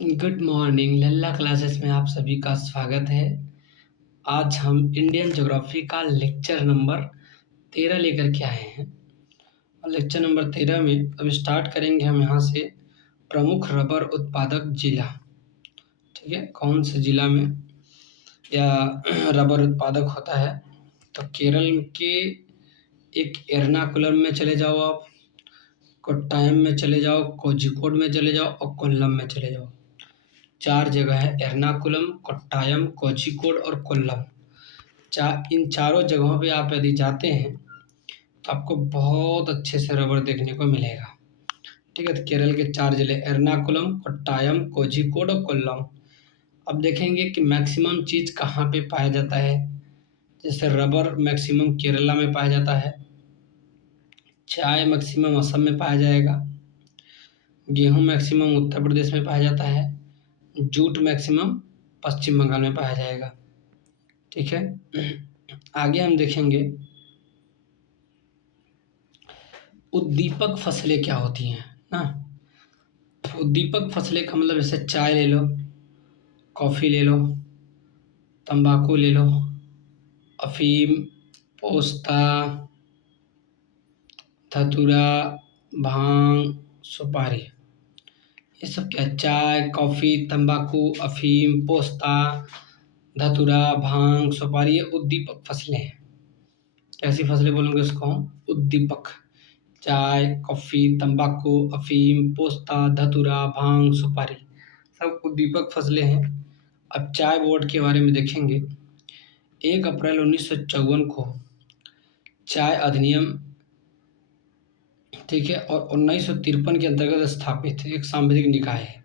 Good morning लल्ला classes में आप सभी का स्वागत है। आज हम इंडियन ज्योग्राफी का लेक्चर नंबर 13 लेकर के आए हैं और लेक्चर नंबर 13 में अब स्टार्ट करेंगे हम यहाँ से प्रमुख रबर उत्पादक जिला। ठीक है, कौन से जिला में या रबर उत्पादक होता है। तो केरल के एक एर्नाकुलम में चले जाओ, आप कोट्टायम में चले जाओ, कोझिकोड में चले जाओ और कोल्लम में चले जाओ। 4 जगह है, एर्नाकुलम, कोट्टायम, कोझिकोड और कोल्लम। इन चारों जगहों पे आप यदि जाते हैं तो आपको बहुत अच्छे से रबर देखने को मिलेगा। ठीक है, तो केरल के 4 जिले एर्नाकुलम, कोट्टायम, कोझिकोड और कोल्लम। अब देखेंगे कि मैक्सिमम चीज़ कहाँ पे पाया जाता है। जैसे रबर मैक्सिमम केरला में पाया जाता है, चाय मैक्सिमम असम में पाया जाएगा, गेहूँ मैक्सिमम उत्तर प्रदेश में पाया जाता है, जूट मैक्सिमम पश्चिम बंगाल में पाया जाएगा। ठीक है, आगे हम देखेंगे उद्दीपक फसलें क्या होती हैं ना। उद्दीपक फसलें का मतलब जैसे चाय ले लो, कॉफ़ी ले लो, तंबाकू ले लो, अफीम, पोस्ता, धतूरा, भांग, सुपारी। ये सब क्या है? चाय, कॉफ़ी, तंबाकू, अफीम, पोस्ता, धतूरा, भांग, सुपारी, ये उद्दीपक फसलें हैं। कैसी फसलें बोलेंगे उसको हम? उद्दीपक। चाय, कॉफ़ी, तंबाकू, अफीम, पोस्ता, धतूरा, भांग, सुपारी, सब उद्दीपक फसलें हैं। अब चाय बोर्ड के बारे में देखेंगे। 1 अप्रैल 1954 को चाय अधिनियम, ठीक है, और 1953 के अंतर्गत स्थापित एक सांविधिक निकाय है।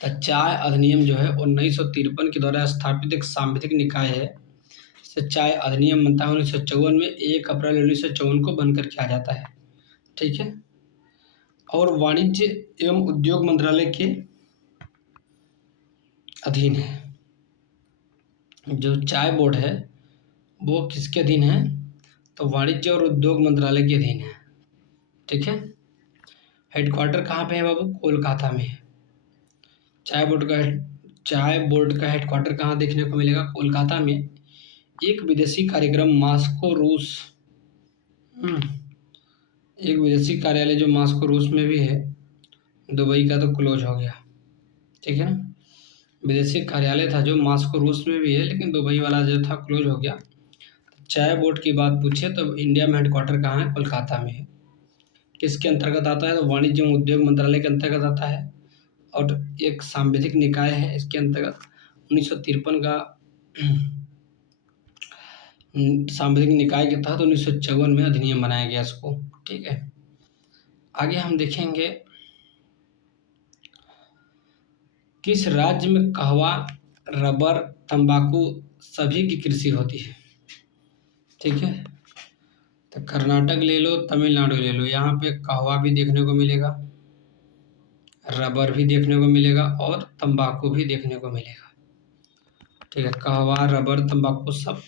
तो चाय अधिनियम जो है 1953 के द्वारा स्थापित एक सांविधिक निकाय है। से चाय अधिनियम बनता है 1954 में, 1 अप्रैल 1954 को बनकर के आ जाता है। ठीक है, और वाणिज्य एवं उद्योग मंत्रालय के अधीन है। जो चाय बोर्ड है वो किसके अधीन है? तो वाणिज्य और उद्योग मंत्रालय के अधीन है। ठीक है, हेडक्वार्टर कहाँ पे है बाबू? कोलकाता में है। चाय बोर्ड का हेडक्वार्टर कहाँ देखने को मिलेगा? कोलकाता में। एक विदेशी कार्यक्रम मास्को रूस, एक विदेशी कार्यालय जो मास्को रूस में भी है। दुबई का तो क्लोज हो गया, ठीक है ना। विदेशी कार्यालय था जो मास्को रूस में भी है, लेकिन दुबई वाला जो था क्लोज हो गया। चाय बोर्ड की बात पूछे तो इंडिया में हेडक्वार्टर कहाँ है? कोलकाता में है। किसके अंतर्गत आता है? तो वाणिज्य एवं उद्योग मंत्रालय के अंतर्गत आता है और एक सांविधिक निकाय है। इसके अंतर्गत 1953 का सांविधिक निकाय के तहत 1954 में अधिनियम बनाया गया इसको। ठीक है, आगे हम देखेंगे किस राज्य में कहवा, रबर, तंबाकू सभी की कृषि होती है। ठीक है, तो कर्नाटक ले लो, तमिलनाडु ले लो, यहाँ पे कहवा भी देखने को मिलेगा, रबर भी देखने को मिलेगा और तंबाकू भी देखने को मिलेगा। ठीक है, कहवा, रबर, तंबाकू सब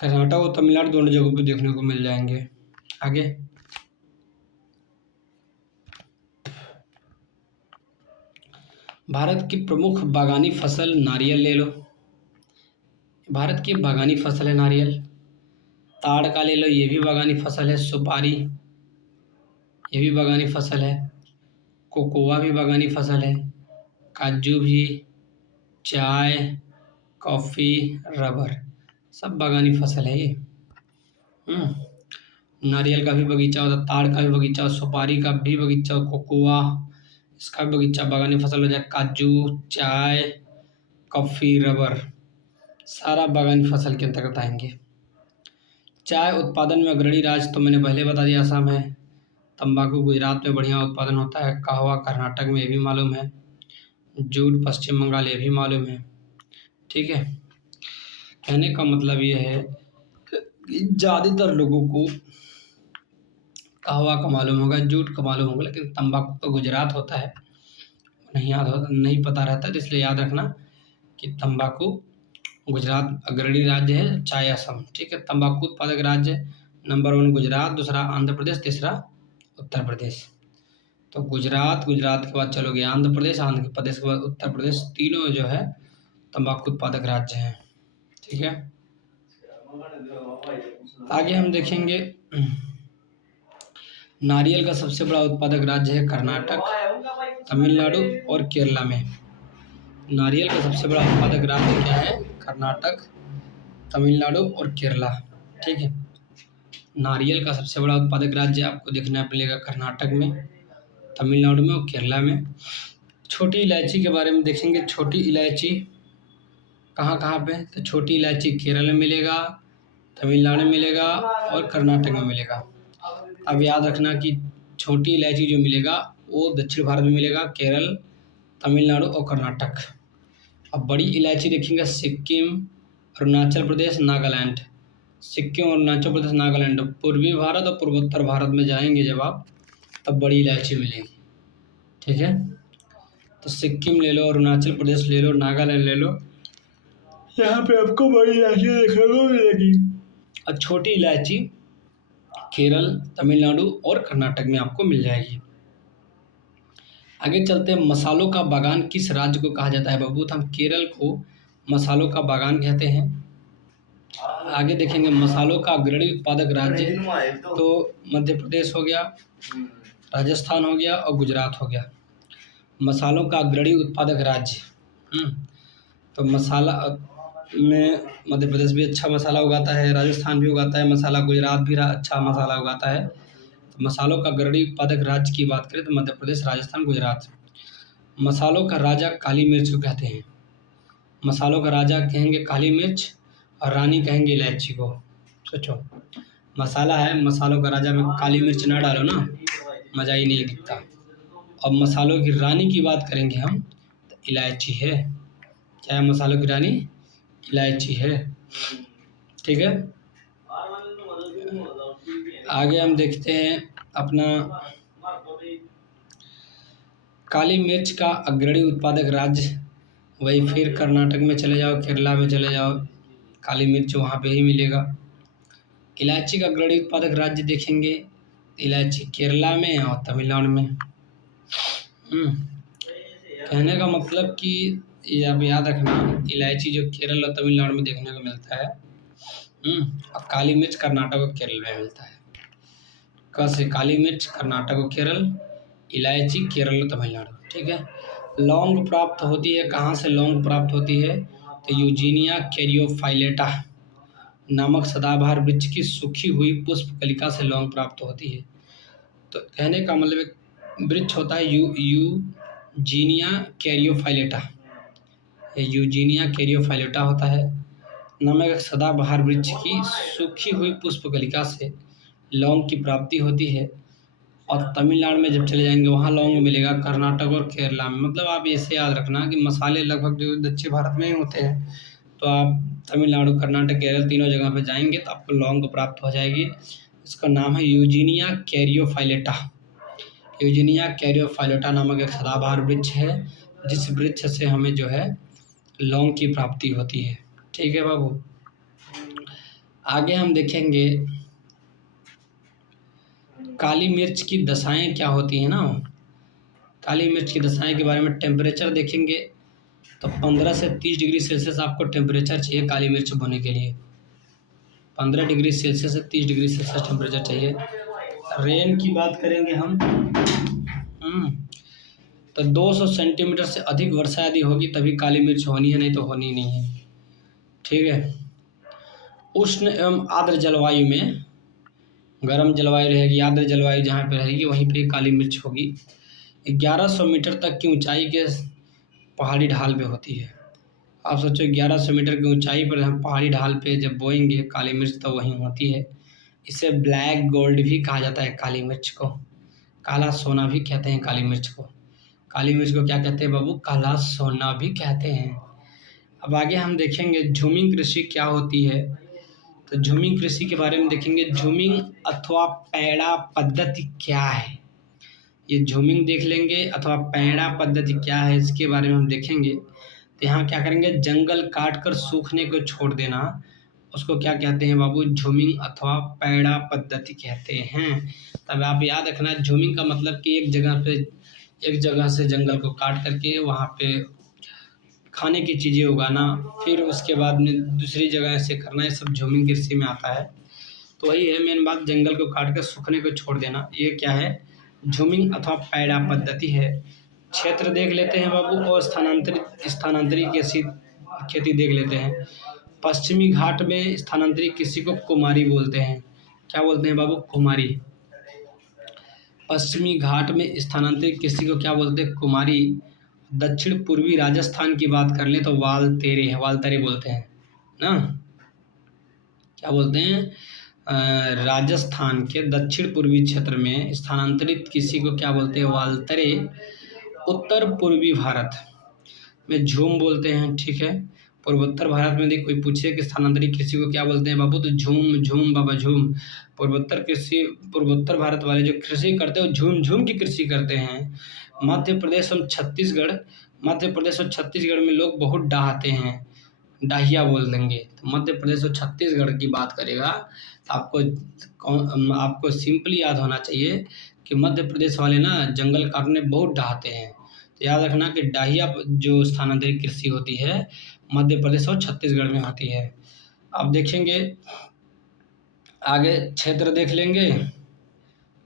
कर्नाटक और तमिलनाडु दोनों जगहों पे देखने को मिल जाएंगे। आगे भारत की प्रमुख बागानी फसल नारियल ले लो। भारत की बागानी फसल है नारियल। ताड़ का ले लो, ये भी बागानी फसल है। सुपारी, ये भी बागानी फसल है। कोकोआ भी बागानी फसल है। काजू भी, चाय, कॉफ़ी, रबर सब बागानी फसल है ये। नारियल का भी बगीचा होता है, ताड़ का भी बगीचा, सुपारी का भी बगीचा, कोकोआ इसका भी बगीचा बागानी फसल हो जाए। काजू, चाय, कॉफ़ी, रबर सारा बागानी फसल के अंतर्गत आएंगे। चाय उत्पादन में अग्रणी राज्य तो मैंने पहले बता दिया असम है। तंबाकू गुजरात में बढ़िया उत्पादन होता है। कहवा कर्नाटक में, ये भी मालूम है। जूट पश्चिम बंगाल, ये भी मालूम है। ठीक है, कहने का मतलब ये है कि ज़्यादातर लोगों को कहवा का मालूम होगा, जूट का मालूम होगा, लेकिन तंबाकू तो गुजरात होता है, नहीं पता रहता, तो इसलिए याद रखना कि तंबाकू गुजरात अग्रणी राज्य है, चाय असम। ठीक है, तंबाकू उत्पादक राज्य नंबर 1 गुजरात, दूसरा आंध्र प्रदेश, तीसरा उत्तर प्रदेश। तो गुजरात, गुजरात के बाद चलोगे आंध्र प्रदेश, आंध्र प्रदेश के बाद उत्तर प्रदेश, तीनों जो है तंबाकू उत्पादक राज्य हैं। ठीक है, आगे हम देखेंगे नारियल का सबसे बड़ा उत्पादक राज्य है कर्नाटक, तमिलनाडु और केरला में। नारियल का सबसे बड़ा उत्पादक राज्य क्या है? कर्नाटक, तमिलनाडु और केरला। ठीक है, नारियल का सबसे बड़ा उत्पादक राज्य आपको देखना मिलेगा कर्नाटक में, तमिलनाडु में और केरला में। छोटी इलायची के बारे में देखेंगे। छोटी इलायची कहाँ कहाँ पे? तो छोटी इलायची केरल में मिलेगा, तमिलनाडु में मिलेगा और कर्नाटक में मिलेगा। अब याद रखना कि छोटी इलायची जो मिलेगा वो दक्षिण भारत में मिलेगा, केरल, तमिलनाडु और कर्नाटक। अब बड़ी इलायची देखेंगे सिक्किम, अरुणाचल प्रदेश, नागालैंड। सिक्किम, अरुणाचल प्रदेश, नागालैंड। पूर्वी भारत और पूर्वोत्तर भारत में जाएंगे जब आप, तब बड़ी इलायची मिलेगी। ठीक है, तो सिक्किम ले लो, अरुणाचल प्रदेश ले लो, नागालैंड ले लो, यहाँ पे आपको बड़ी इलायची देखने को मिलेगी। और छोटी इलायची केरल, तमिलनाडु और कर्नाटक में आपको मिल जाएगी। आगे चलते हैं, मसालों का बागान किस राज्य को कहा जाता है बाबू? तो हम केरल को मसालों का बागान कहते हैं। आगे देखेंगे मसालों का अग्रणी उत्पादक राज्य, तो मध्य प्रदेश हो गया, राजस्थान हो गया और गुजरात हो गया। मसालों का अग्रणी उत्पादक राज्य, तो मसाला में मध्य प्रदेश भी अच्छा मसाला उगाता है, राजस्थान भी उगाता है मसाला, गुजरात भी अच्छा मसाला उगाता है। तो मसालों का अग्रणी उत्पादक राज्य की बात करें तो मध्य प्रदेश, राजस्थान, गुजरात। मसालों का राजा काली मिर्च को कहते हैं। मसालों का राजा कहेंगे काली मिर्च और रानी कहेंगे इलायची को। सोचो, मसाला है, मसालों का राजा में काली मिर्च ना डालो ना, मज़ा ही नहीं दिखता। अब मसालों की रानी की बात करेंगे हम तो इलायची है। क्या है मसालों की रानी? इलायची है। ठीक है, आगे हम देखते हैं अपना काली मिर्च का अग्रणी उत्पादक राज्य, वही फिर कर्नाटक में चले जाओ, केरला में चले जाओ, काली मिर्च वहाँ पे ही मिलेगा। इलायची का अग्रणी उत्पादक राज्य देखेंगे, इलायची केरला में और तमिलनाडु में। कहने का मतलब कि ये आप याद रखना, इलायची जो केरल और तमिलनाडु में देखने को मिलता है, और काली मिर्च कर्नाटक और केरल में मिलता है। कैसे? काली मिर्च कर्नाटक और केरल, इलायची केरल और तमिलनाडु। ठीक है, लौंग प्राप्त होती है कहाँ से? लौंग प्राप्त होती है तो यूजीनिया कैरियोफाइलेटा नामक सदाबहार वृक्ष की सूखी हुई पुष्प कलिका से लौंग प्राप्त होती है। तो कहने का मतलब एक वृक्ष होता है यूजीनिया कैरियोफाइलेटा, यूजीनिया कैरियोफाइलेटा होता है नामक एक सदाबहार वृक्ष की सूखी हुई पुष्प कलिका से लौंग की प्राप्ति होती है। और तमिलनाडु में जब चले जाएंगे वहाँ लौंग मिलेगा, कर्नाटक और केरला में। मतलब आप ऐसे याद रखना कि मसाले लगभग जो दक्षिण भारत में ही होते हैं, तो आप तमिलनाडु, कर्नाटक, केरल तीनों जगह पे जाएंगे तो आपको लौंग प्राप्त हो जाएगी। इसका नाम है यूजीनिया कैरियोफाइलेटा। यूजीनिया कैरियोफाइलेटा नामक एक सदाबहार वृक्ष है, जिस वृक्ष से हमें जो है लौंग की प्राप्ति होती है। ठीक है बाबू, आगे हम देखेंगे काली मिर्च की दशाएं क्या होती हैं ना। काली मिर्च की दशाएं के बारे में टेम्परेचर देखेंगे तो 15 से 30 डिग्री सेल्सियस आपको टेम्परेचर चाहिए काली मिर्च बोने के लिए। 15 डिग्री सेल्सियस से 30 डिग्री सेल्सियस टेम्परेचर चाहिए। रेन की बात करेंगे हम, तो 200 सेंटीमीटर से अधिक वर्षा यदि होगी तभी काली मिर्च होनी है, नहीं तो होनी नहीं है। ठीक है, उष्ण एवं आर्द्र जलवायु में, गर्म जलवायु रहेगी, आर्द्र जलवायु जहाँ पे रहेगी वहीं पे काली मिर्च होगी। 1100 मीटर तक की ऊंचाई के पहाड़ी ढाल पे होती है। आप सोचो 1100 मीटर की ऊंचाई पर हम पहाड़ी ढाल पे जब बोएंगे काली मिर्च तो वहीं होती है। इसे ब्लैक गोल्ड भी कहा जाता है काली मिर्च को, काला सोना भी कहते हैं काली मिर्च को। काली मिर्च को क्या कहते हैं बाबू? काला सोना भी कहते हैं। अब आगे हम देखेंगे झूमिंग कृषि क्या होती है। तो झूमिंग कृषि के बारे में देखेंगे, झूमिंग अथवा पैड़ा पद्धति क्या है। ये झूमिंग देख लेंगे अथवा पैड़ा पद्धति क्या है, इसके बारे में हम देखेंगे। तो यहाँ क्या करेंगे, जंगल काट कर सूखने को छोड़ देना उसको क्या कहते हैं बाबू? झूमिंग अथवा पैड़ा पद्धति कहते हैं। तब आप याद रखना, झूमिंग का मतलब कि एक जगह से जंगल को काट करके वहाँ पे खाने की चीज़ें उगाना, फिर उसके बाद में दूसरी जगह से करना, ये सब झूमिंग कृषि में आता है। तो वही है मेन बात, जंगल को काट कर सूखने को छोड़ देना, ये क्या है? झूमिंग अथवा पैड़ा पद्धति है। क्षेत्र देख लेते हैं बाबू, और स्थानांतरित कृषि खेती देख लेते हैं। पश्चिमी घाट में स्थानांतरित कृषि को कुमारी बोलते हैं। क्या बोलते हैं बाबू? कुमारी। पश्चिमी घाट में स्थानांतरित कृषि को क्या बोलते हैं? कुमारी। दक्षिण पूर्वी राजस्थान की बात कर ले तो वालतेरे है, वालतरे बोलते हैं ना। क्या बोलते हैं? राजस्थान के दक्षिण पूर्वी क्षेत्र में स्थानांतरित कृषि को क्या बोलते हैं? वालतरे। उत्तर पूर्वी भारत में झूम बोलते हैं, ठीक है। पूर्वोत्तर भारत में यदि कोई पूछे कि स्थानांतरित कृषि को क्या बोलते हैं बाबू, तो झूम झूम बाबा झूम। पूर्वोत्तर भारत वाले जो कृषि करते हैं वो झूम झूम की कृषि करते हैं। मध्य प्रदेश और छत्तीसगढ़ में लोग बहुत डाहते हैं, डाहिया बोल देंगे। तो मध्य प्रदेश और छत्तीसगढ़ की बात करेगा तो आपको सिंपली याद होना चाहिए कि मध्य प्रदेश वाले ना जंगल काटने बहुत डाहते हैं। तो याद रखना कि डाहिया जो स्थानांतरित कृषि होती है मध्य प्रदेश और छत्तीसगढ़ में होती है। अब देखेंगे आगे, क्षेत्र देख लेंगे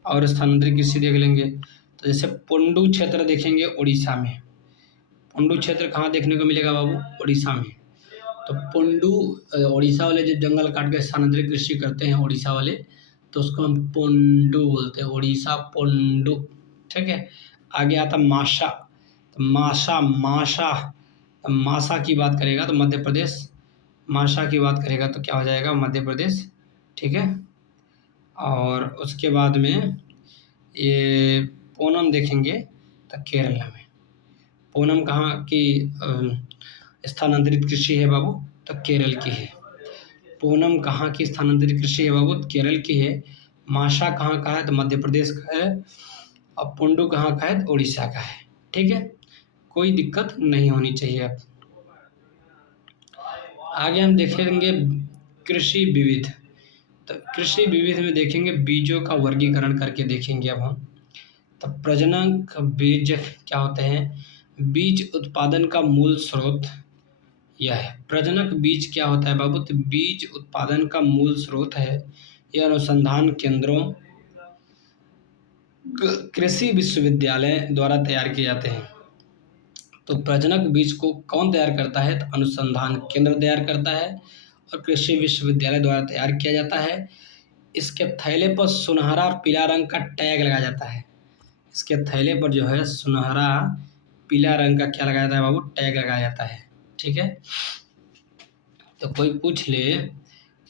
और स्थानांतरित कृषि देख लेंगे। तो जैसे पुंडू क्षेत्र देखेंगे उड़ीसा में। पुंडू क्षेत्र कहाँ देखने को मिलेगा बाबू? उड़ीसा में। तो पुंडू, उड़ीसा वाले जो जंगल काट के स्थानांतरित कृषि करते हैं उड़ीसा वाले, तो उसको हम पुंडू बोलते हैं, उड़ीसा पुंडू, ठीक है। आगे आता माशा। तो माशा की बात करेगा तो मध्य प्रदेश, माशा की बात करेगा तो क्या हो जाएगा? मध्य प्रदेश, ठीक है। और उसके बाद में ये पूनम देखेंगे तो केरल में। पूनम कहाँ की स्थानांतरित कृषि है बाबू? तो केरल की है। पूनम कहाँ की स्थानांतरित कृषि है बाबू? केरल की है। माशा कहाँ का है? तो मध्य प्रदेश का है। और पुंडू कहाँ का है? उड़ीसा का है, ठीक है। कोई दिक्कत नहीं होनी चाहिए। अब आगे हम देखेंगे कृषि विविध। तो कृषि विविध में देखेंगे बीजों का वर्गीकरण करके देखेंगे अब हम। तो प्रजनक बीज क्या होते हैं? बीज उत्पादन का मूल स्रोत यह है। प्रजनक बीज क्या होता है बाबू? तो बीज उत्पादन का मूल स्रोत है। यह अनुसंधान केंद्रों, कृषि विश्वविद्यालय द्वारा तैयार किए जाते हैं। तो प्रजनक बीज को कौन तैयार करता है? तो अनुसंधान केंद्र तैयार करता है और कृषि विश्वविद्यालय द्वारा तैयार किया जाता है। इसके थैले पर सुनहरा पीला रंग का टैग लगाया जाता है। इसके थैले पर जो है सुनहरा पीला रंग का क्या लगाया जाता है बाबू? टैग लगाया जाता है, ठीक है। तो कोई पूछ ले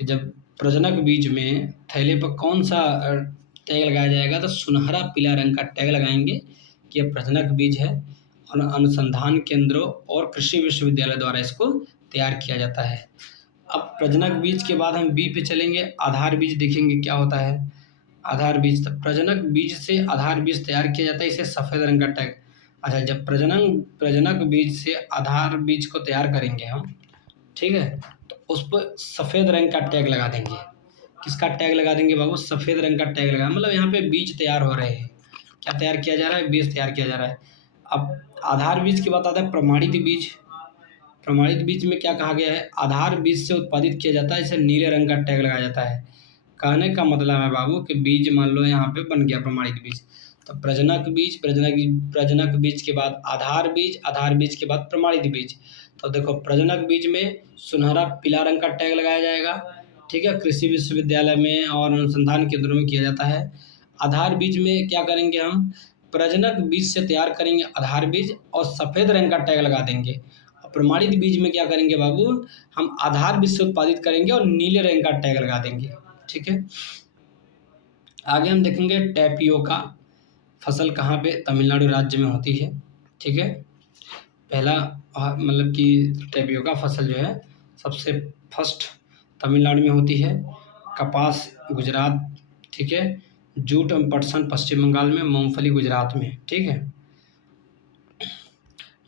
कि जब प्रजनक बीज में थैले पर कौन सा टैग लगाया जाएगा, तो सुनहरा पीला रंग का टैग लगाएंगे कि यह प्रजनक बीज है और अनुसंधान केंद्रों और कृषि विश्वविद्यालय द्वारा इसको तैयार किया जाता है। अब प्रजनक बीज के बाद हम बी पे चलेंगे, आधार बीज देखेंगे क्या होता है। आधार बीज, तो प्रजनक बीज से आधार बीज तैयार किया जाता है, इसे सफ़ेद रंग का टैग। अच्छा, जब प्रजनक बीज से आधार बीज को तैयार करेंगे हम, ठीक है, तो उस पर सफ़ेद रंग का टैग लगा देंगे। किसका टैग लगा देंगे बाबू? सफ़ेद रंग का टैग लगा, मतलब यहाँ पे बीज तैयार हो रहे हैं। क्या तैयार किया जा रहा है? बीज तैयार किया जा रहा है। अब आधार बीज की बात आता है प्रमाणित बीज। प्रमाणित बीज में क्या कहा गया है? आधार बीज से उत्पादित किया जाता है, इसे नीले रंग का टैग लगाया जाता है। कहने का मतलब है बाबू कि बीज मान लो यहाँ पे बन गया प्रमाणित बीज। तो प्रजनक बीज के बाद आधार बीज के बाद प्रमाणित बीज। तो देखो प्रजनक बीज में सुनहरा पीला रंग का टैग लगाया जाएगा, ठीक है, कृषि विश्वविद्यालय में और अनुसंधान केंद्रों में किया जाता है। आधार बीज में क्या करेंगे हम? प्रजनक बीज से तैयार करेंगे आधार बीज और सफ़ेद रंग का टैग लगा देंगे। और प्रमाणित बीज में क्या करेंगे बाबू? हम आधार बीज से उत्पादित करेंगे और नीले रंग का टैग लगा देंगे, ठीक है। आगे हम देखेंगे टैपियोका फसल कहाँ पे? तमिलनाडु राज्य में होती है, ठीक है। पहला मतलब कि टैपियोका फसल जो है सबसे फर्स्ट तमिलनाडु में होती है। कपास गुजरात, ठीक है। जूट एवं पटसन पश्चिम बंगाल में। मूंगफली गुजरात में, ठीक है।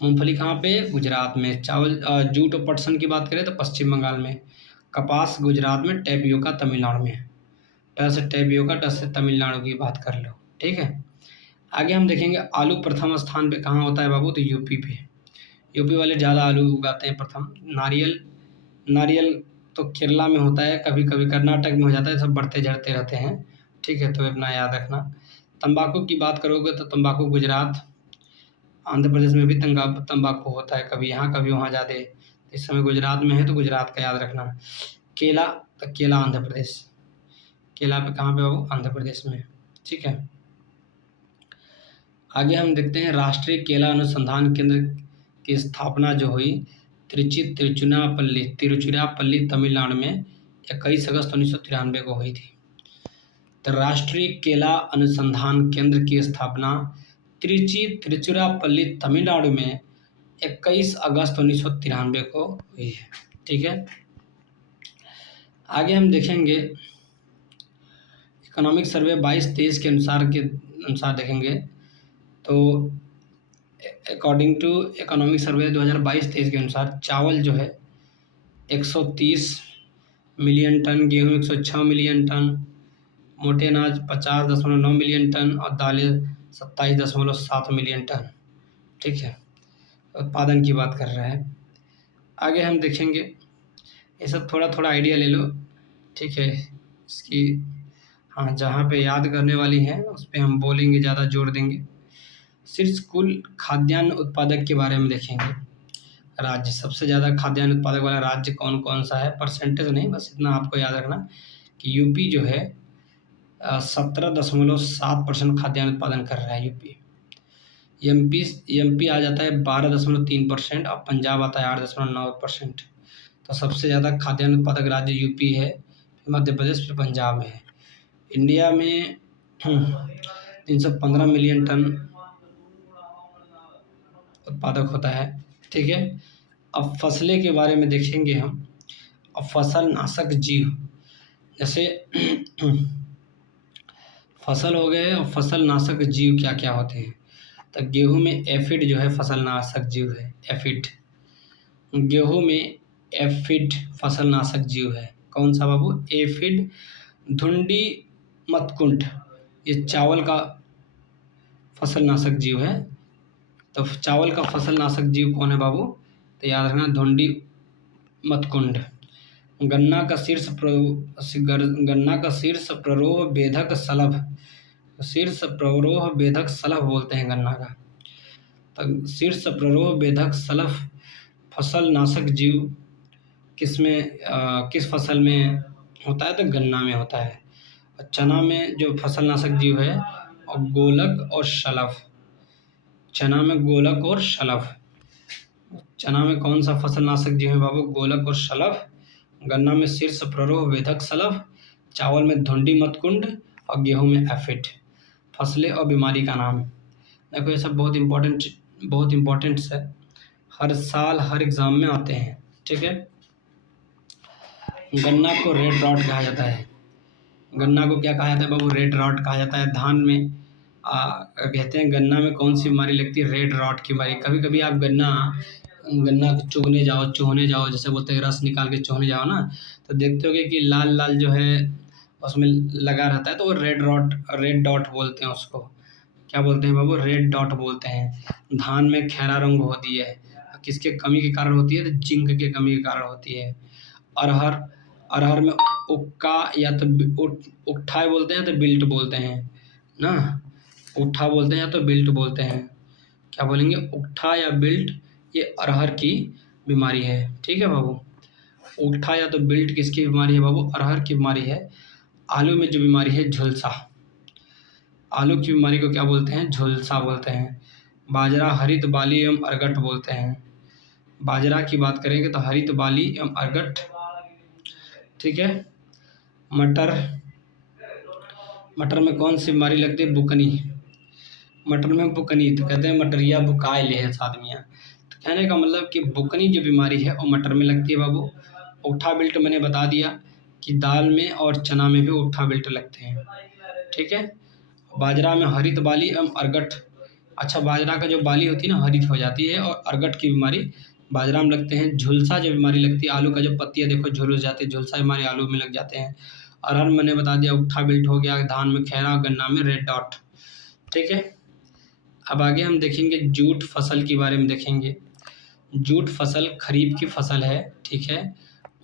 मूंगफली कहाँ पे? गुजरात में। चावल जूट और पटसन की बात करें तो पश्चिम बंगाल में। कपास गुजरात में, टेपियोका तमिलनाडु में है। ट से टेपियोका, ट से तमिलनाडु की बात कर लो, ठीक है। आगे हम देखेंगे आलू प्रथम स्थान पे कहाँ होता है बाबू, तो यूपी पे। यूपी वाले ज़्यादा आलू उगाते हैं प्रथम। नारियल, नारियल तो केरला में होता है, कभी कभी कर्नाटक में हो जाता है, सब बढ़ते झड़ते रहते हैं, ठीक है, तो अपना याद रखना। तंबाकू की बात करोगे तो तंबाकू गुजरात, आंध्र प्रदेश में भी तंबाकू होता है, कभी यहाँ कभी वहाँ ज़्यादा। इस समय गुजरात में है तो गुजरात का याद रखना। केला, तो केला आंध्र प्रदेश। केला पे कहाँ पे बाबू, आंध्र प्रदेश में, ठीक है। आगे हम देखते हैं राष्ट्रीय केला अनुसंधान केंद्र की स्थापना जो हुई तिरुचिरापल्ली तमिलनाडु में 21 अगस्त 1993 को हुई थी। तो राष्ट्रीय केला अनुसंधान केंद्र की स्थापना तिरुचिरापल्ली तमिलनाडु में 21 अगस्त 1993 को हुई है, ठीक है। आगे हम देखेंगे इकोनॉमिक सर्वे 22-23 के अनुसार देखेंगे तो अकॉर्डिंग टू इकोनॉमिक सर्वे 2022-23 के अनुसार चावल जो है 130 मिलियन टन, गेहूँ 106 मिलियन टन, मोटे अनाज 50.9 मिलियन टन और दालें 27.7 मिलियन टन, ठीक है, उत्पादन की बात कर रहा है। आगे हम देखेंगे, ये सब थोड़ा थोड़ा आइडिया ले लो, ठीक है, इसकी हाँ जहाँ पे याद करने वाली है उस पर हम बोलेंगे, ज़्यादा जोर देंगे। शीर्ष कुल खाद्यान्न उत्पादक के बारे में देखेंगे। राज्य, सबसे ज़्यादा खाद्यान्न उत्पादक वाला राज्य कौन कौन सा है, परसेंटेज नहीं, बस इतना आपको याद रखना कि यूपी जो है 17.7% खाद्यान्न उत्पादन कर रहा है यूपी। एमपी आ जाता है 12.3% और पंजाब आता है 8.9%। तो सबसे ज़्यादा खाद्यान्न उत्पादक राज्य यूपी है, फिर मध्य प्रदेश, फिर पंजाब है। इंडिया में 315 मिलियन टन उत्पादक होता है, ठीक है। अब फसलें के बारे में देखेंगे हम। अब फसल नाशक जीव, जैसे फसल हो गए और फसल नाशक जीव क्या क्या होते हैं, तो गेहूं में एफिड जो है फसल नाशक जीव है, एफिड। गेहूं में एफिड फसल नाशक जीव है, कौन सा बाबू, एफिड। धुंडी मतकुंठ, ये चावल का फसल नाशक जीव है। तो चावल का फसल नाशक जीव कौन है बाबू, तो याद रखना धुंडी मतकुंड। गन्ना का शीर्ष प्ररोह भेदक सलभ, शीर्ष प्ररोह भेदक सलभ बोलते हैं गन्ना का। तो शीर्ष प्ररोह भेदक सलभ फसल नाशक जीव किस फसल में होता है, तो गन्ना में होता है। और चना में जो फसल नाशक जीव है और गोलक और शलभ, चना में गोलक और शलभ। चना में कौन सा फसल नाशक जीव है बाबू, गोलक और शलभ। गन्ना में शीर्ष प्ररोह भेदक सलभ, चावल में धुंडी मतकुंड और गेहूं में एफिड। फसलें और बीमारी का नाम, देखो ये सब बहुत इम्पोर्टेंट है, हर साल हर एग्जाम में आते हैं, ठीक है। गन्ना को रेड रॉट कहा जाता है। गन्ना को क्या कहा जाता है बाबू, रेड रॉट कहा जाता है। धान में कहते हैं गन्ना में कौन सी बीमारी लगती है, रेड रॉट की बीमारी। कभी कभी आप गन्ना चुगने जाओ, जैसे बोलते हैं रस निकाल के चुगने जाओ ना, तो देखते होगे कि लाल लाल जो है उसमें लगा रहता है, तो वो रेड डॉट बोलते हैं उसको। क्या बोलते हैं बाबू, रेड डॉट बोलते हैं। धान में खैरा रंग होती है, किसके कमी के कारण होती है, तो जिंक के कमी के कारण होती है। अरहर में उक्का या तो उकठा बोलते हैं, तो बिल्ट बोलते हैं ना, उकठा बोलते हैं या तो बिल्ट बोलते हैं। क्या बोलेंगे, उकठा या बिल्ट, ये अरहर की बीमारी है, ठीक है बाबू। उकठा या तो बिल्ट किसकी बीमारी है बाबू, अरहर की बीमारी है। आलू में जो बीमारी है झुलसा, आलू की बीमारी को क्या बोलते हैं, झुलसा बोलते हैं। बाजरा हरित बाली एवं अर्गट बोलते हैं। बाजरा की बात करेंगे तो हरित बाली एवं अर्गट, ठीक है। मटर में कौन सी बीमारी लगती है, बुकनी। मटर में बुकनी, तो कहते हैं मटरिया बुकाए ले है आदमियाँ। तो कहने का मतलब कि बुकनी जो बीमारी है वो मटर में लगती है बाबू। उकठा बिल्ट मैंने बता दिया कि दाल में और चना में भी उकठा बिल्ट लगते हैं, ठीक है। बाजरा में हरित बाली एवं अर्गट, अच्छा बाजरा का जो बाली होती है ना हरित हो जाती है, और अर्गट की बीमारी बाजरा में लगते हैं। झुलसा जो बीमारी लगती है, आलू का जो पत्तियाँ देखो झुलस जाती है, झुलसा बीमारी आलू में लग जाते हैं। अरहर मैंने बता दिया, उट्ठा बिल्ट हो गया, धान में खैरा, गन्ना में रेड डॉट। ठीक है, अब आगे हम देखेंगे जूट फसल के बारे में देखेंगे। जूट फसल खरीफ की फसल है। ठीक है,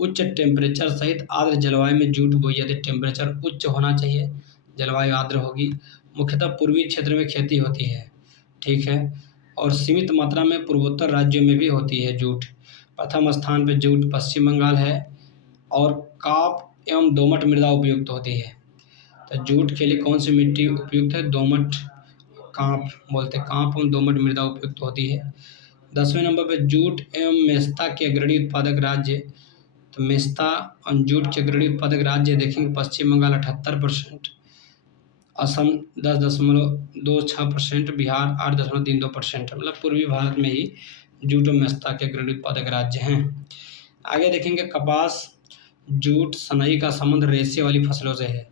उच्च टेम्परेचर सहित आर्द्र जलवायु में जूट बोई जाती है। टेम्परेचर उच्च होना चाहिए, जलवायु आर्द्र होगी। मुख्यतः पूर्वी क्षेत्र में खेती होती है। ठीक है, और सीमित मात्रा में पूर्वोत्तर राज्यों में भी होती है जूट। प्रथम स्थान पर जूट पश्चिम बंगाल है और काप एवं दोमट मृदा उपयुक्त होती है। तो जूट के लिए कौन सी मिट्टी उपयुक्त है? दोमट, कांप बोलते हैं, कांप एवं दोमट मृदा उपयुक्त होती है। 10वें नंबर पर जूट एवं मेस्ता के अग्रणी उत्पादक राज्य। तो मेस्ता और जूट के अग्रणी उत्पादक राज्य देखेंगे, पश्चिम बंगाल 78%, असम 10.26%, बिहार 8.32%। मतलब पूर्वी भारत में ही जूट और मेस्ता के अग्रणी उत्पादक राज्य हैं। आगे देखेंगे कपास, जूट, सनई का संबंध रेशे वाली फसलों से है।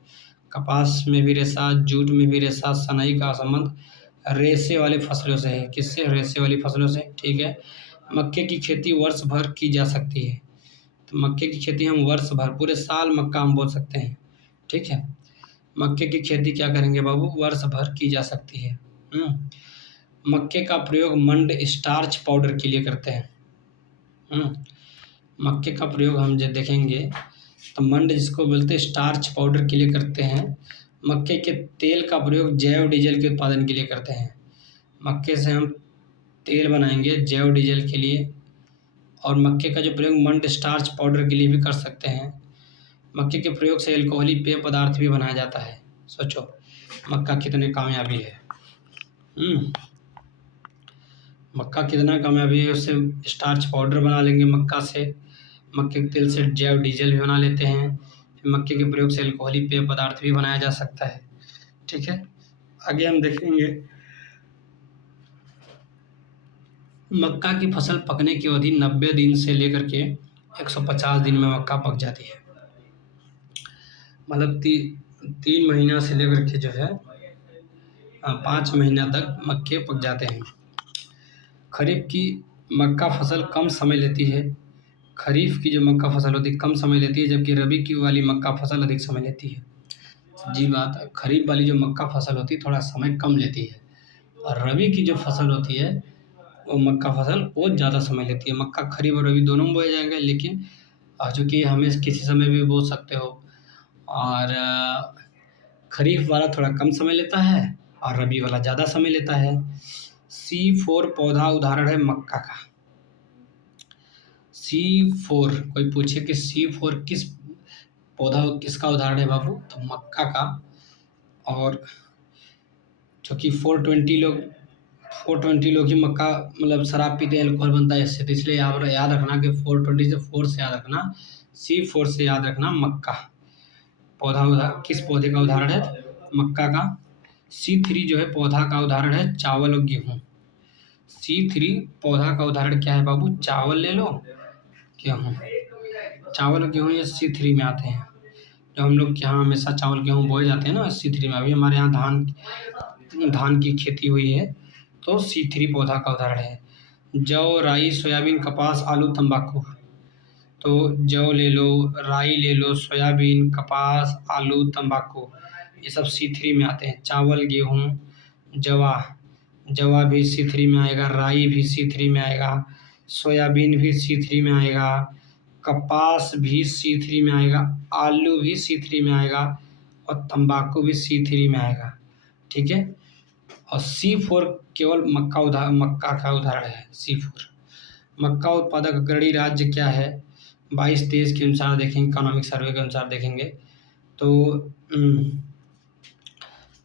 कपास में भी रेशा, जूट में भी रेशा, सनई का संबंध रेशे वाली फसलों से है। किससे? रेशे वाली फसलों से। ठीक है, मक्के की खेती वर्ष भर की जा सकती है। तो मक्के की खेती हम वर्ष भर, पूरे साल मक्का हम बोल सकते हैं। ठीक है, मक्के की खेती क्या करेंगे बाबू? वर्ष भर की जा सकती है। मक्के का प्रयोग मंड स्टार्च पाउडर के लिए करते हैं। मक्के का प्रयोग हम जो देखेंगे तो मंड जिसको बोलते हैं स्टार्च पाउडर के लिए करते हैं। मक्के के तेल का प्रयोग जैव डीजल के उत्पादन के लिए करते हैं। मक्के से हम तेल बनाएंगे जैव डीजल के लिए। और मक्के का जो प्रयोग मंड स्टार्च पाउडर के लिए भी कर सकते हैं। मक्के के प्रयोग से अल्कोहलिक पेय पदार्थ भी बनाया जाता है। सोचो मक्का कितने कामयाबी है। मक्का कितना कामयाबी है, उससे स्टार्च पाउडर बना लेंगे मक्का से। मक्के के तेल से जैव डीजल भी बना लेते हैं। फिर मक्के के प्रयोग से अल्कोहलिक पेय पदार्थ भी बनाया जा सकता है। ठीक है, आगे हम देखेंगे मक्का की फसल पकने की अवधि 90 दिन से लेकर के 150 दिन में मक्का पक जाती है। मतलब 3 महीना से लेकर के जो है 5 महीना तक मक्के पक जाते हैं। खरीफ की मक्का फसल कम समय लेती है। खरीफ की जो मक्का फसल होती है कम समय लेती है, जबकि रबी की वाली मक्का फसल अधिक समय लेती है। जी बात है, खरीफ वाली जो मक्का फसल होती है थोड़ा समय कम लेती है, और रबी की जो फसल होती है वो मक्का फसल बहुत ज़्यादा समय लेती है। मक्का खरीफ और रबी दोनों में बोया जाएगा, लेकिन चूँकि हमें किसी समय भी बो सकते हो। और खरीफ वाला थोड़ा कम समय लेता है और रबी वाला ज़्यादा समय लेता है। C4 पौधा उदाहरण है मक्का का। C4, कोई पूछे कि C4 किस पौधा किसका उदाहरण है बाबू? तो मक्का का। और चूँकि 420 लोग ही मक्का मतलब शराब पीते हैं, अल्कोहल बनता है इससे, तो इसलिए याद रखना कि 420 से 4 से याद रखना, C4 से याद रखना मक्का। पौधा किस पौधे का उदाहरण है? मक्का का। C3 जो है पौधा का उदाहरण है चावल और गेहूँ। C3 पौधा का उदाहरण क्या है बाबू? चावल ले लो, गेहूँ। चावल और गेहूँ ये C3 में आते हैं। जो हम लोग के यहाँ हमेशा चावल गेहूँ बोए जाते हैं ना, C3 में। अभी हमारे यहाँ धान की खेती हुई है, तो C3 पौधा का उदाहरण है। जौ, राई, सोयाबीन, कपास, आलू, तंबाकू। तो जौ ले लो, राई ले लो, सोयाबीन, कपास, आलू, तंबाकू, ये सब C3 में आते हैं। चावल, गेहूँ, जवा भी C3 में आएगा, राई भी C3 में आएगा, सोयाबीन भी C3 में आएगा, कपास भी C3 में आएगा, आलू भी C3 में आएगा, और तंबाकू भी C3 में आएगा। ठीक है, और C4 केवल मक्का का उदाहरण है। C4 मक्का उत्पादक अग्रणी राज्य क्या है? 22-23 के अनुसार देखेंगे, इकोनॉमिक सर्वे के अनुसार देखेंगे तो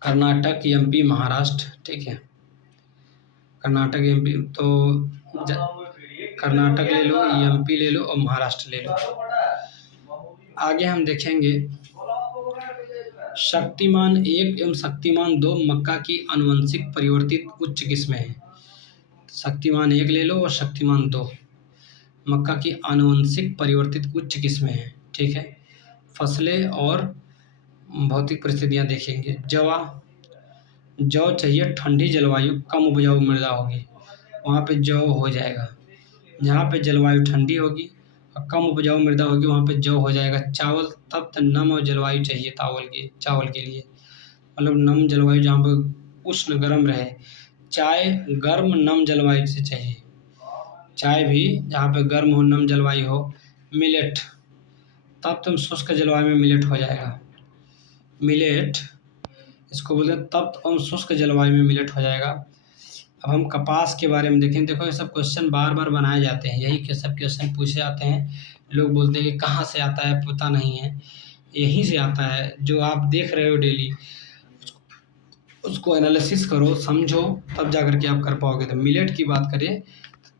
कर्नाटक, MP, महाराष्ट्र। ठीक है, कर्नाटक, MP, तो कर्नाटक ले लो, MP ले लो और महाराष्ट्र ले लो। आगे हम देखेंगे शक्तिमान 1 एवं शक्तिमान 2 मक्का की आनुवंशिक परिवर्तित उच्च किस्में हैं। शक्तिमान 1 ले लो और शक्तिमान 2 मक्का की आनुवंशिक परिवर्तित उच्च किस्में हैं। ठीक है, फसलें और भौतिक परिस्थितियां देखेंगे। जौ चाहिए ठंडी जलवायु, कम उपजाऊ मृदा होगी, वहाँ पे जौ हो जाएगा। जहाँ पे जलवायु ठंडी होगी और कम उपजाऊ मृदा होगी वहाँ पे जौ हो जाएगा। चावल तप्त नम और जलवायु चाहिए चावल के लिए, मतलब नम जलवायु जहाँ पे उष्ण गर्म रहे। चाय गर्म नम जलवायु से चाहिए, चाय भी जहाँ पे गर्म हो नम जलवायु हो। मिलेट तप्त शुष्क जलवायु में मिलेट हो जाएगा। मिलेट इसको बोलते हैं तप्त एवं शुष्क जलवायु में मिलेट हो जाएगा। अब हम कपास के बारे में देखें। देखो ये सब क्वेश्चन बार बार बनाए जाते हैं, यही के सब क्वेश्चन पूछे जाते हैं। लोग बोलते हैं कि कहाँ से आता है, पता नहीं है, यहीं से आता है। जो आप देख रहे हो डेली उसको एनालिसिस करो, समझो, तब जा कर के आप कर पाओगे। तो मिलेट की बात करें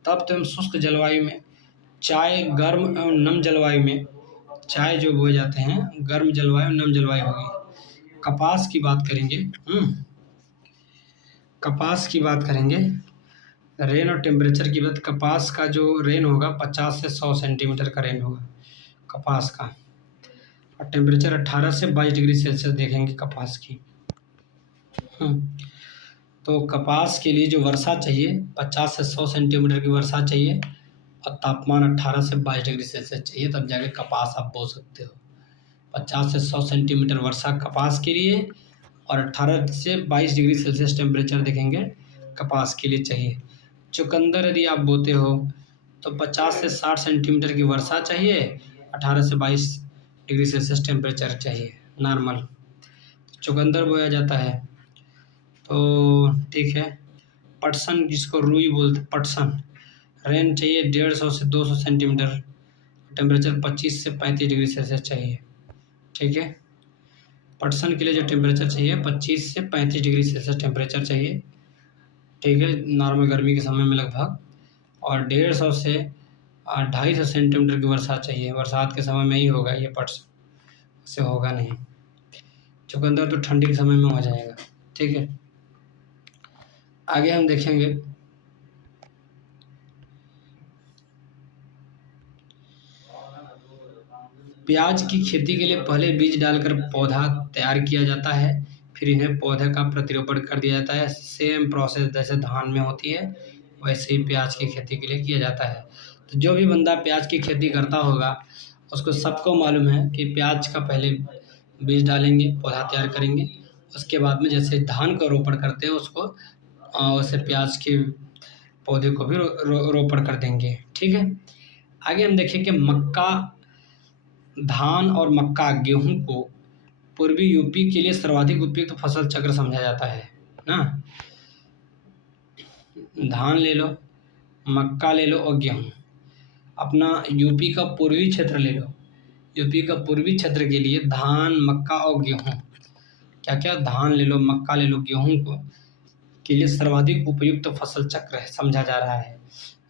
तब तो हम शुष्क जलवायु में, चाय गर्म एवं नम जलवायु में, चाय जो बोए जाते हैं गर्म जलवायु नम जलवायु होगी। कपास की बात करेंगे, कपास की बात करेंगे, रेन और टेम्परेचर की बात। कपास का जो रेन होगा 50 से 100 सेंटीमीटर का रेन होगा कपास का, और टेम्परेचर 18 से 22 डिग्री सेल्सियस देखेंगे कपास की। तो कपास के लिए जो वर्षा चाहिए 50 से 100 सेंटीमीटर की वर्षा चाहिए और तापमान 18 से 22 डिग्री सेल्सियस चाहिए, तब जाके कपास आप बो सकते हो। 50 से 100 सेंटीमीटर वर्षा कपास के लिए और 18 से 22 डिग्री सेल्सियस टेम्परेचर देखेंगे कपास के लिए चाहिए। चुकंदर यदि आप बोते हो तो 50 से 60 सेंटीमीटर की वर्षा चाहिए, 18 से 22 डिग्री सेल्सियस टेम्परेचर चाहिए नॉर्मल। चुकंदर बोया जाता है। तो ठीक है। पटसन जिसको रुई बोलते, पटसन रेन चाहिए 150 से 200 सेंटीमीटर, टेम्परेचर 25 से 35 डिग्री सेल्सियस चाहिए। ठीक है, पटसन के लिए जो टेम्परेचर चाहिए 25 से 35 डिग्री सेल्सियस टेम्परेचर चाहिए। ठीक है, नॉर्मल गर्मी के समय में लगभग, और 150 से 250 सेंटीमीटर की वर्षा चाहिए। बरसात के समय में ही होगा ये पटसन, इससे होगा नहीं। चुकंदर तो ठंडी के समय में हो जाएगा। ठीक है, आगे हम देखेंगे प्याज की खेती के लिए पहले बीज डालकर पौधा तैयार किया जाता है, फिर इन्हें पौधे का प्रतिरोपण कर दिया जाता है। सेम प्रोसेस जैसे धान में होती है वैसे ही प्याज की खेती के लिए किया जाता है। तो जो भी बंदा प्याज की खेती करता होगा उसको सबको मालूम है कि प्याज का पहले बीज डालेंगे, पौधा तैयार करेंगे, उसके बाद में जैसे धान का रोपण करते हैं उसको वैसे प्याज के पौधे को भी रोपण कर देंगे। ठीक है, आगे हम देखें कि मक्का, धान और मक्का, गेहूं को पूर्वी यूपी के लिए सर्वाधिक उपयुक्त फसल चक्र समझा जाता है ना। धान ले लो, मक्का ले लो और गेहूं। अपना यूपी का पूर्वी क्षेत्र ले लो, यूपी का पूर्वी क्षेत्र के लिए धान, मक्का और गेहूं, क्या क्या, धान ले लो, मक्का ले लो, गेहूं को के लिए सर्वाधिक उपयुक्त फसल चक्र है समझा जा रहा है।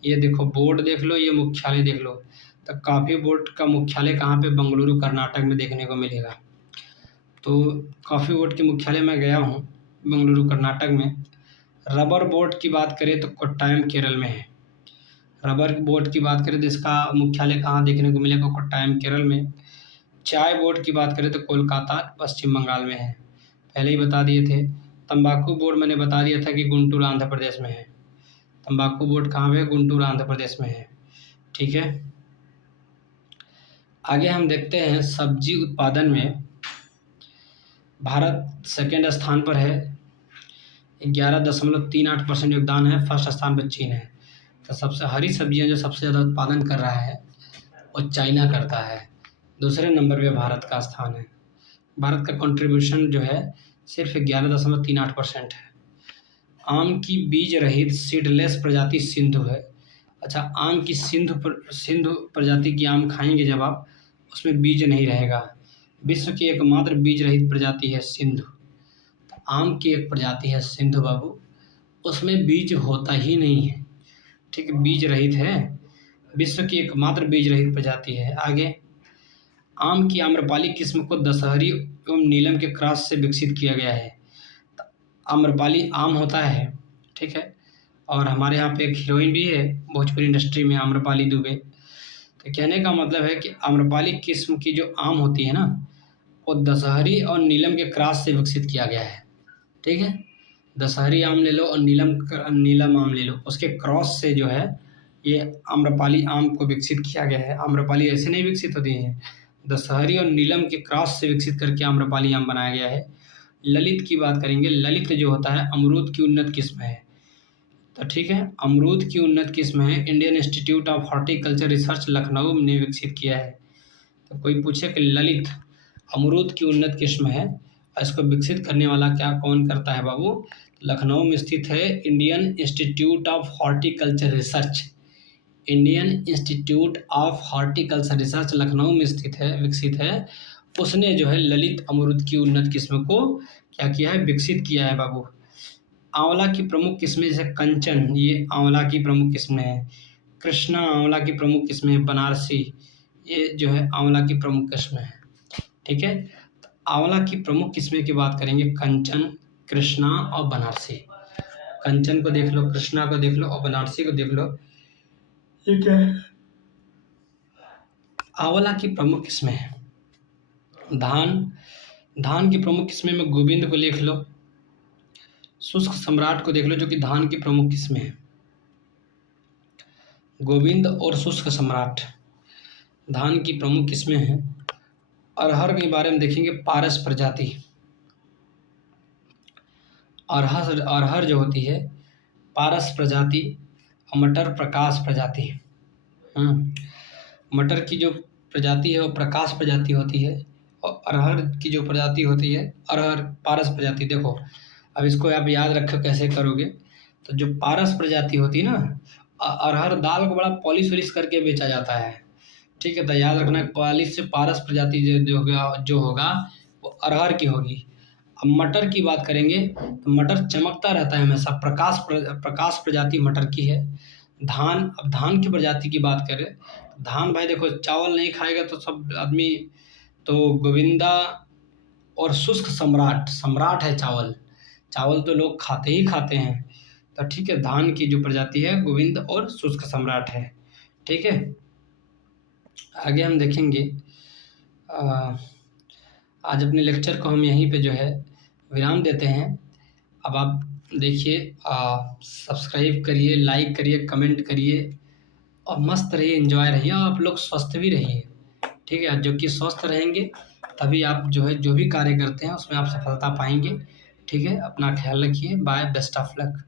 ये देखो बोर्ड देख लो, ये मुख्यालय देख लो। तो कॉफ़ी बोर्ड का मुख्यालय कहाँ पे, बेंगलुरु कर्नाटक में देखने को मिलेगा। तो कॉफ़ी बोर्ड के मुख्यालय में गया हूँ बेंगलुरु कर्नाटक में। रबर बोर्ड की बात करें तो कोट्टायम केरल में है। रबर बोर्ड की बात करें तो इसका मुख्यालय कहाँ देखने को मिलेगा, कोट्टायम केरल में। चाय बोर्ड की बात करें तो कोलकाता पश्चिम बंगाल में है, पहले ही बता दिए थे। तंबाकू बोर्ड मैंने बता दिया था कि गुंटूर आंध्र प्रदेश में है। तंबाकू बोर्ड कहाँ पे है, गुंटूर आंध्र प्रदेश में है। ठीक है, आगे हम देखते हैं सब्जी उत्पादन में भारत सेकेंड स्थान पर है, 11.38% योगदान है। फर्स्ट स्थान पर चीन है। तो सबसे हरी सब्जियां जो सबसे ज़्यादा उत्पादन कर रहा है वो चाइना करता है। दूसरे नंबर पे भारत का स्थान है। भारत का कंट्रीब्यूशन जो है सिर्फ 11.38% है। आम की बीज रहित सीडलेस प्रजाति सिंधु है। अच्छा, आम की सिंधु प्रजाति की आम खाएंगे जब आप, उसमें बीज नहीं रहेगा। विश्व की एकमात्र बीज रहित प्रजाति है सिंधु। तो आम की एक प्रजाति है सिंधु बाबू, उसमें बीज होता ही नहीं है। ठीक है, बीज रहित है, विश्व की एकमात्र बीज रहित प्रजाति है। आगे, आम की आम्रपाली किस्म को दशहरी एवं नीलम के क्रॉस से विकसित किया गया है। आम्रपाली आम होता है, ठीक है, और हमारे यहाँ पे एक हीरोइन भी है भोजपुरी इंडस्ट्री में, आम्रपाली दुबे। तो कहने का मतलब है कि आम्रपाली किस्म की जो आम होती है ना वो दशहरी और नीलम के क्रॉस से विकसित किया गया है। ठीक है, दशहरी आम ले लो और नीलम आम ले लो, उसके क्रॉस से जो है ये आम्रपाली आम को विकसित किया गया है। आम्रपाली ऐसे नहीं विकसित होती है, दशहरी और नीलम के क्रॉस से विकसित करके आम्रपाली आम बनाया गया है। ललित की बात करेंगे, ललित जो होता है अमरूद की उन्नत किस्म है। तो ठीक है, अमरूद की उन्नत किस्म है, Indian institute of horticulture research Lucknow ने विकसित किया है। तो कोई पूछे कि ललित अमरूद की उन्नत किस्म है, इसको विकसित करने वाला क्या कौन करता है बाबू? लखनऊ में स्थित है Indian institute of horticulture research. Indian institute of horticulture research Lucknow में स्थित है, विकसित है। उसने जो है ललित अमरूद की उन्नत किस्म को क्या किया है? विकसित किया है बाबू। आंवला की प्रमुख किस्में जैसे कंचन, ये आंवला की प्रमुख किस्में है। कृष्णा आंवला की प्रमुख किस्में है। बनारसी, ये जो है आंवला की प्रमुख किस्में है। ठीक है, तो आंवला की प्रमुख किस्में की बात करेंगे, कंचन, कृष्णा और बनारसी। कंचन को देख लो, कृष्णा को देख लो और बनारसी को देख लो। ठीक है, आंवला की प्रमुख किस्में हैं। धान की प्रमुख किस्में में गोविंद को लिख लो, शुष्क सम्राट को देख लो, जो कि धान की प्रमुख किस्में हैं। गोविंद और शुष्क सम्राट धान की प्रमुख किस्में हैं। अरहर के बारे में देखेंगे, पारस प्रजाति। अरहर जो होती है पारस प्रजाति, मटर प्रकाश प्रजाति। मटर की जो प्रजाति है वो प्रकाश प्रजाति होती है, और अरहर की जो प्रजाति होती है अरहर पारस प्रजाति। देखो अब इसको आप याद रखो कैसे करोगे। तो जो पारस प्रजाति होती है ना, अरहर दाल को बड़ा पॉलिश वॉलिश करके बेचा जाता है। ठीक है, तो याद रखना पॉलिश से पारस प्रजाति जो होगा वो अरहर की होगी। अब मटर की बात करेंगे तो मटर चमकता रहता है हमेशा, प्रकाश प्रजाति मटर की है। अब धान की प्रजाति की बात करें, धान भाई देखो चावल नहीं खाएगा तो सब आदमी, तो गोविंदा और शुष्क सम्राट है चावल। चावल तो लोग खाते ही खाते हैं। तो ठीक है, धान की जो प्रजाति है गोविंद और शुष्क सम्राट है। ठीक है, आगे हम देखेंगे। आज अपने लेक्चर को हम यहीं पे जो है विराम देते हैं। अब आप देखिए, सब्सक्राइब करिए, लाइक करिए, कमेंट करिए और मस्त रहिए, एंजॉय रहिए, और आप लोग स्वस्थ भी रहिए। ठीक है, जो कि स्वस्थ रहेंगे तभी आप जो है जो भी कार्य करते हैं उसमें आप सफलता पाएंगे। ठीक है, अपना ख्याल रखिए। Bye, best of luck.